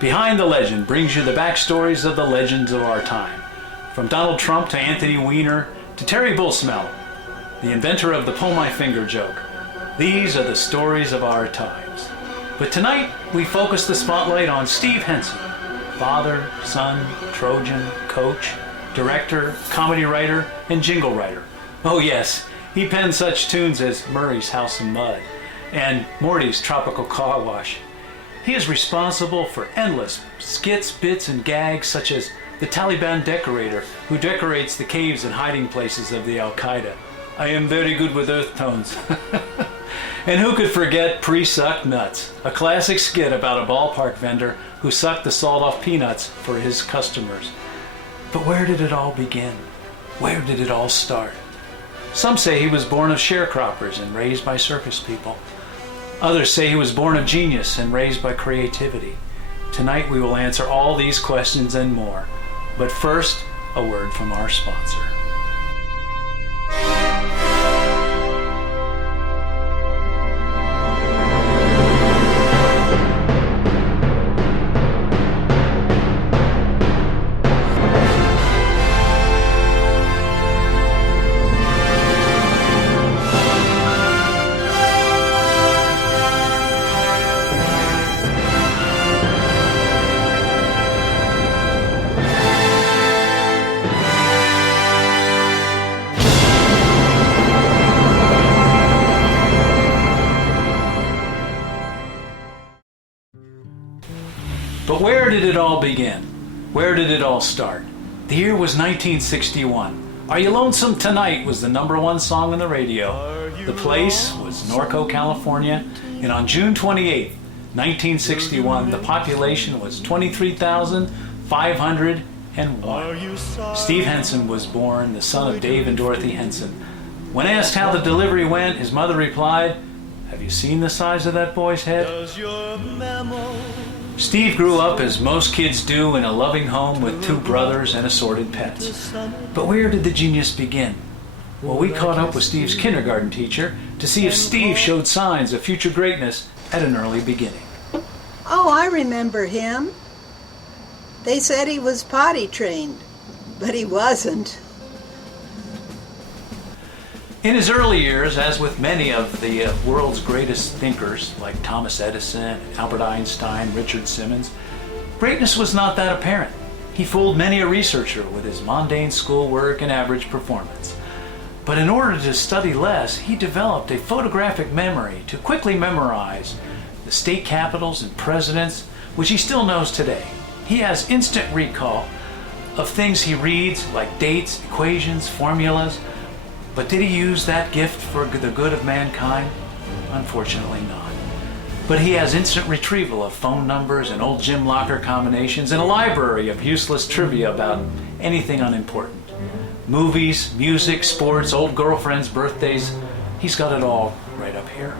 Behind the Legend brings you the backstories of the legends of our time. From Donald Trump to Anthony Weiner to Terry Bullsmell, the inventor of the pull my finger joke. These are the stories of our times. But tonight, we focus the spotlight on Steve Henson, father, son, Trojan, coach, director, comedy writer, and jingle writer. Oh yes, he penned such tunes as Murray's House of Mud and Morty's Tropical Car Wash. He is responsible for endless skits, bits, and gags such as the Taliban decorator who decorates the caves and hiding places of the Al-Qaeda. I am very good with earth tones. And who could forget Pre-Sucked Nuts, a classic skit about a ballpark vendor who sucked the salt off peanuts for his customers. But where did it all begin? Where did it all start? Some say he was born of sharecroppers and raised by circus people. Others say he was born of genius and raised by creativity. Tonight we will answer all these questions and more. But first, a word from our sponsor. But where did it all begin? Where did it all start? The year was 1961. Are You Lonesome Tonight was the #1 song on the radio. The place was Norco, California, and on June 28, 1961, the population was 23,501. Steve Henson was born, the son of Dave and Dorothy Henson. When asked how the delivery went, his mother replied, "Have you seen the size of that boy's head?" Steve grew up as most kids do in a loving home with 2 brothers and assorted pets. But where did the genius begin? Well, we caught up with Steve's kindergarten teacher to see if Steve showed signs of future greatness at an early beginning. Oh, I remember him. They said he was potty trained, but he wasn't. In his early years, as with many of the world's greatest thinkers like Thomas Edison, Albert Einstein, Richard Simmons, greatness was not that apparent. He fooled many a researcher with his mundane schoolwork and average performance. But in order to study less, he developed a photographic memory to quickly memorize the state capitals and presidents, which he still knows today. He has instant recall of things he reads, like dates, equations, formulas. But did he use that gift for the good of mankind? Unfortunately not. But he has instant retrieval of phone numbers and old gym locker combinations and a library of useless trivia about anything unimportant. Movies, music, sports, old girlfriends, birthdays, he's got it all right up here.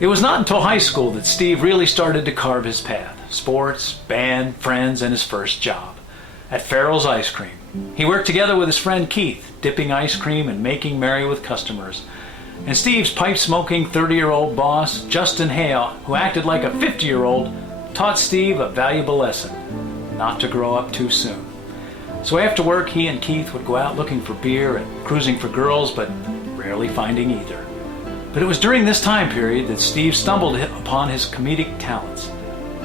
It was not until high school that Steve really started to carve his path. Sports, band, friends, and his first job at Farrell's Ice Cream. He worked together with his friend Keith, dipping ice cream and making merry with customers. And Steve's pipe-smoking 30-year-old boss, Justin Hale, who acted like a 50-year-old, taught Steve a valuable lesson: not to grow up too soon. So after work, he and Keith would go out looking for beer and cruising for girls, but rarely finding either. But it was during this time period that Steve stumbled upon his comedic talents.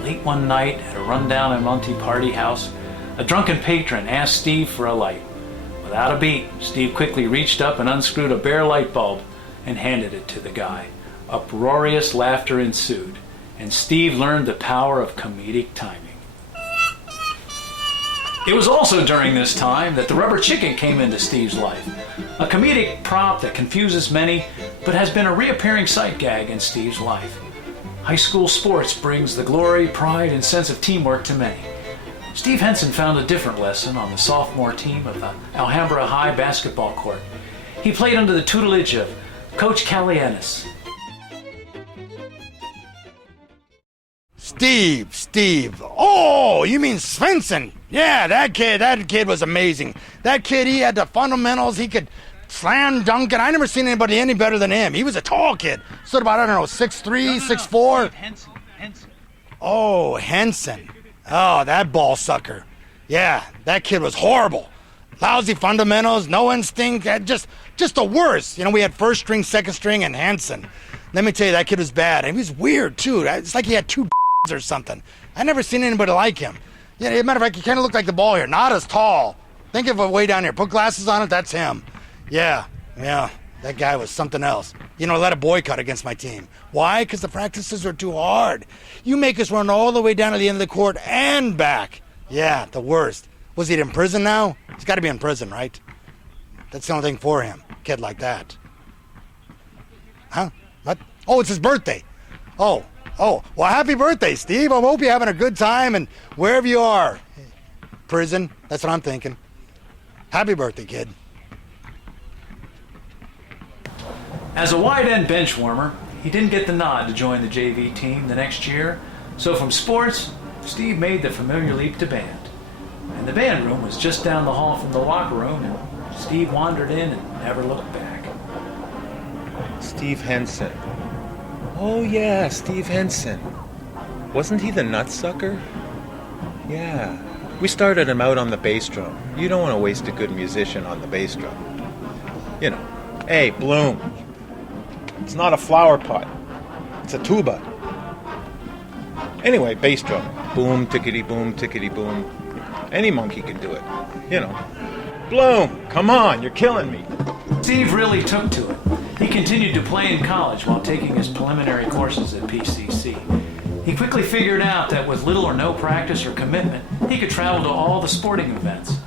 Late one night at a rundown and Monty party house, a drunken patron asked Steve for a light. Without a beat, Steve quickly reached up and unscrewed a bare light bulb and handed it to the guy. Uproarious laughter ensued, and Steve learned the power of comedic timing. It was also during this time that the rubber chicken came into Steve's life, a comedic prop that confuses many, but has been a reappearing sight gag in Steve's life. High school sports brings the glory, pride, and sense of teamwork to many. Steve Henson found a different lesson on the sophomore team of the Alhambra High basketball court. He played under the tutelage of Coach Calianis. Steve. Oh, you mean Svensson? Yeah, that kid was amazing. That kid, he had the fundamentals. He could slam dunk it. I never seen anybody any better than him. He was a tall kid. Stood about, 6'3", 6'4". Henson. Oh, Henson. Oh, that ball sucker. Yeah, that kid was horrible. Lousy fundamentals, no instinct, just the worst. You know, we had first string, second string, and Henson. Let me tell you, that kid was bad. And he was weird, too. It's like he had two or something. I never seen anybody like him. Yeah, as a matter of fact, he kind of looked like the ball here. Not as tall. Think of it way down here. Put glasses on it, that's him. Yeah, that guy was something else. You know, led a boycott against my team. Why? Because the practices were too hard. You make us run all the way down to the end of the court and back. Yeah, the worst. Was he in prison now? He's got to be in prison, right? That's the only thing for him. A kid like that. Huh? What? Oh, it's his birthday. Oh. Well, happy birthday, Steve. I hope you're having a good time and wherever you are. Prison. That's what I'm thinking. Happy birthday, kid. As a wide end bench warmer, he didn't get the nod to join the JV team the next year. So from sports, Steve made the familiar leap to band. And the band room was just down the hall from the locker room, and Steve wandered in and never looked back. Steve Henson. Oh yeah, Steve Henson. Wasn't he the nutsucker? Yeah. We started him out on the bass drum. You don't want to waste a good musician on the bass drum. You know, hey, Bloom. It's not a flower pot. It's a tuba. Anyway, bass drum. Boom, tickety boom, tickety boom. Any monkey can do it. You know. Bloom, come on, you're killing me. Steve really took to it. He continued to play in college while taking his preliminary courses at PCC. He quickly figured out that with little or no practice or commitment, he could travel to all the sporting events.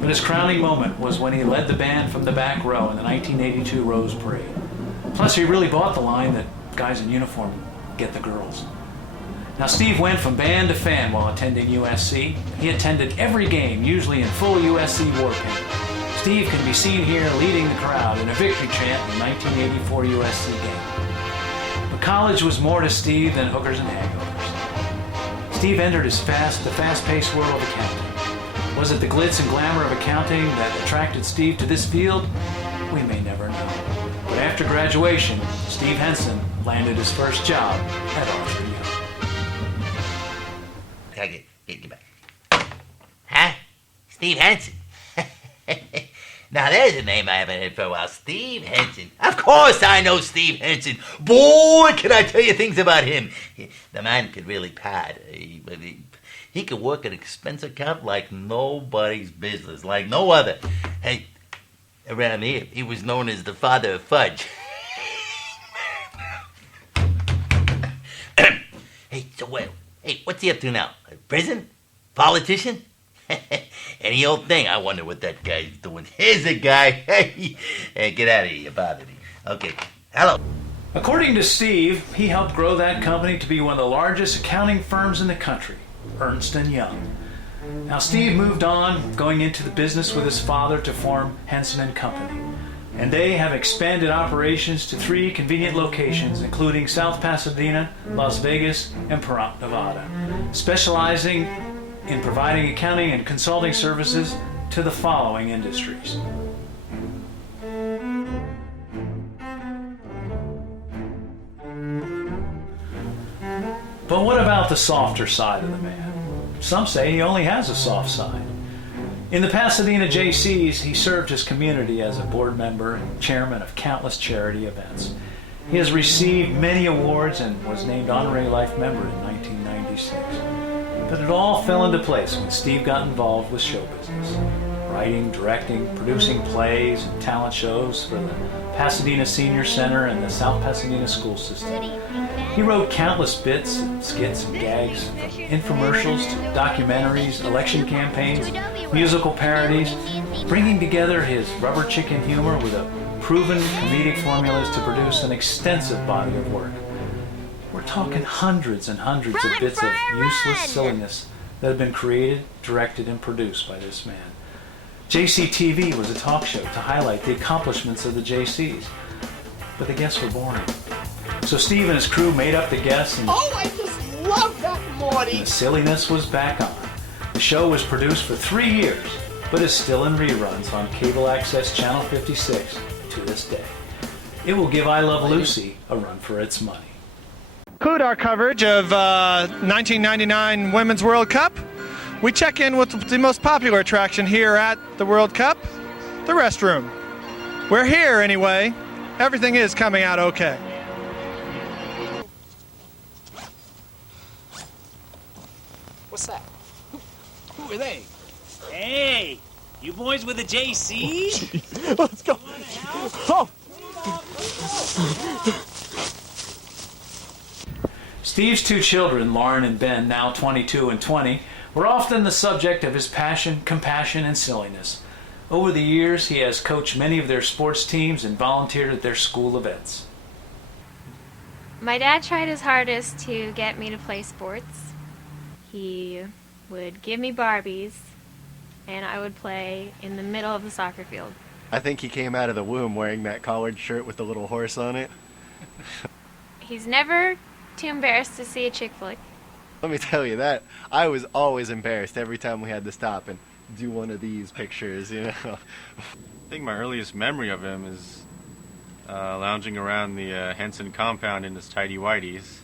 But his crowning moment was when he led the band from the back row in the 1982 Rose Parade. Plus, he really bought the line that guys in uniform get the girls. Now, Steve went from band to fan while attending USC. He attended every game, usually in full USC war paint. Steve can be seen here leading the crowd in a victory chant in the 1984 USC game. But college was more to Steve than hookers and hangovers. Steve entered the fast-paced world of accounting. Was it the glitz and glamour of accounting that attracted Steve to this field? We may never know. But after graduation, Steve Henson landed his first job at Arthur Young. Get back. Huh? Steve Henson. Now there's a name I haven't heard for a while. Steve Henson. Of course I know Steve Henson. Boy, can I tell you things about him. The man could really pad. He could work an expense account like nobody's business, like no other. Hey, around here, he was known as the father of fudge. Hey, what's he up to now? Prison? Politician? Any old thing. I wonder what that guy's doing. Here's a guy. Hey, get out of here. You bothered me. Okay. Hello. According to Steve, he helped grow that company to be one of the largest accounting firms in the country, Ernst & Young. Now, Steve moved on, going into the business with his father to form Henson & Company. And they have expanded operations to 3 convenient locations, including South Pasadena, Las Vegas, and Pahrump, Nevada, specializing in providing accounting and consulting services to the following industries. But what about the softer side of the man? Some say he only has a soft side. In the Pasadena JCs, he served his community as a board member and chairman of countless charity events. He has received many awards and was named Honorary Life Member in 1996. But it all fell into place when Steve got involved with show business. Writing, directing, producing plays and talent shows for the Pasadena Senior Center and the South Pasadena school system. He wrote countless bits, and skits, and gags, from infomercials to documentaries, election campaigns, musical parodies, bringing together his rubber chicken humor with a proven comedic formulas to produce an extensive body of work. We're talking hundreds and hundreds of bits of useless silliness that have been created, directed, and produced by this man. JCTV was a talk show to highlight the accomplishments of the JCs, but the guests were boring. So Steve and his crew made up the guests, and I just love that, Morty! The silliness was back on. The show was produced for 3 years, but is still in reruns on cable access Channel 56 to this day. It will give I Love Lucy a run for its money. conclude our coverage of 1999 Women's World Cup, we check in with the most popular attraction here at the World Cup, the restroom. We're here anyway. Everything is coming out okay. What's that? Who are they? Hey, you boys with the JC? Let's go. Oh. Steve's two children, Lauren and Ben, now 22 and 20, were often the subject of his passion, compassion, and silliness. Over the years, he has coached many of their sports teams and volunteered at their school events. My dad tried his hardest to get me to play sports. He would give me Barbies, and I would play in the middle of the soccer field. I think he came out of the womb wearing that collared shirt with the little horse on it. He's never too embarrassed to see a chick flick. Let me tell you that, I was always embarrassed every time we had to stop and do one of these pictures, you know. I think my earliest memory of him is lounging around the Henson compound in his tidy whities.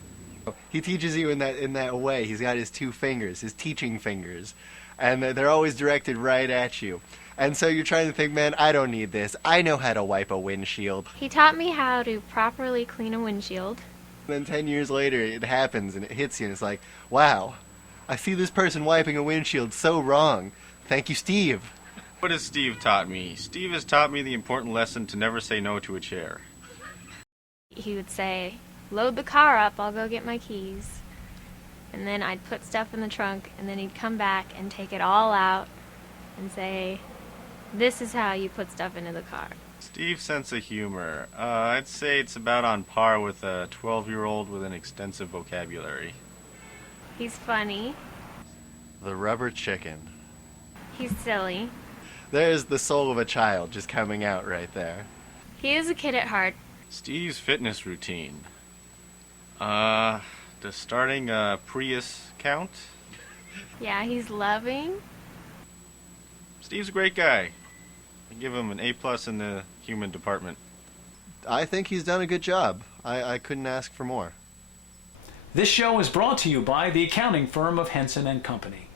He teaches you in that way. He's got his two fingers, his teaching fingers, and they're always directed right at you. And so you're trying to think, man, I don't need this. I know how to wipe a windshield. He taught me how to properly clean a windshield. Then 10 years later, it happens and it hits you, and it's like, wow, I see this person wiping a windshield so wrong. Thank you, Steve. What has Steve taught me? Steve has taught me the important lesson to never say no to a chair. He would say, "Load the car up, I'll go get my keys." And then I'd put stuff in the trunk, and then he'd come back and take it all out and say, "This is how you put stuff into the car." Steve's sense of humor. I'd say it's about on par with a 12-year-old with an extensive vocabulary. He's funny. The rubber chicken. He's silly. There's the soul of a child just coming out right there. He is a kid at heart. Steve's fitness routine. Does starting a Prius count? Yeah, he's loving. Steve's a great guy. I give him an A+ in the human department. I think he's done a good job. I couldn't ask for more. This show is brought to you by the accounting firm of Henson and Company.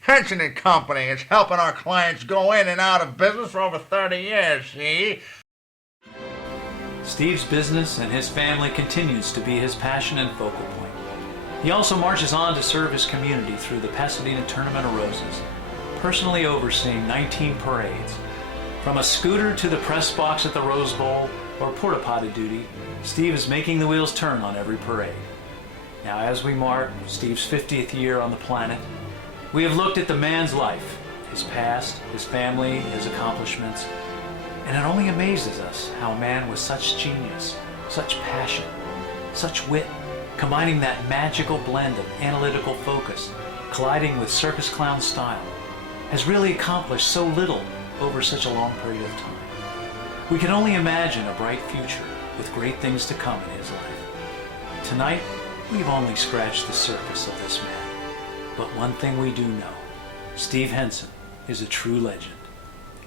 Henson and Company is helping our clients go in and out of business for over 30 years, see? Steve's business and his family continues to be his passion and focal point. He also marches on to serve his community through the Pasadena Tournament of Roses, personally overseeing 19 parades. From a scooter to the press box at the Rose Bowl or porta potty duty, Steve is making the wheels turn on every parade. Now, as we mark Steve's 50th year on the planet, we have looked at the man's life, his past, his family, his accomplishments, and it only amazes us how a man with such genius, such passion, such wit, combining that magical blend of analytical focus, colliding with circus clown style, has really accomplished so little over such a long period of time. We can only imagine a bright future with great things to come in his life. Tonight, we've only scratched the surface of this man. But one thing we do know, Steve Henson is a true legend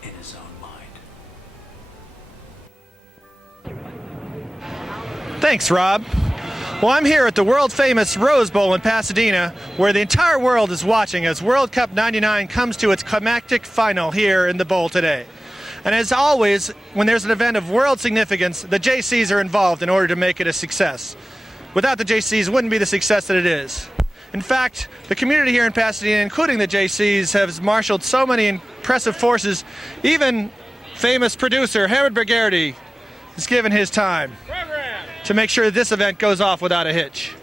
in his own mind. Thanks, Rob. Well, I'm here at the world-famous Rose Bowl in Pasadena, where the entire world is watching as World Cup '99 comes to its climactic final here in the bowl today. And as always, when there's an event of world significance, the JCs are involved in order to make it a success. Without the JCs, it wouldn't be the success that it is. In fact, the community here in Pasadena, including the JCs, has marshaled so many impressive forces, even famous producer Harold Bergerdi has given his time to make sure that this event goes off without a hitch.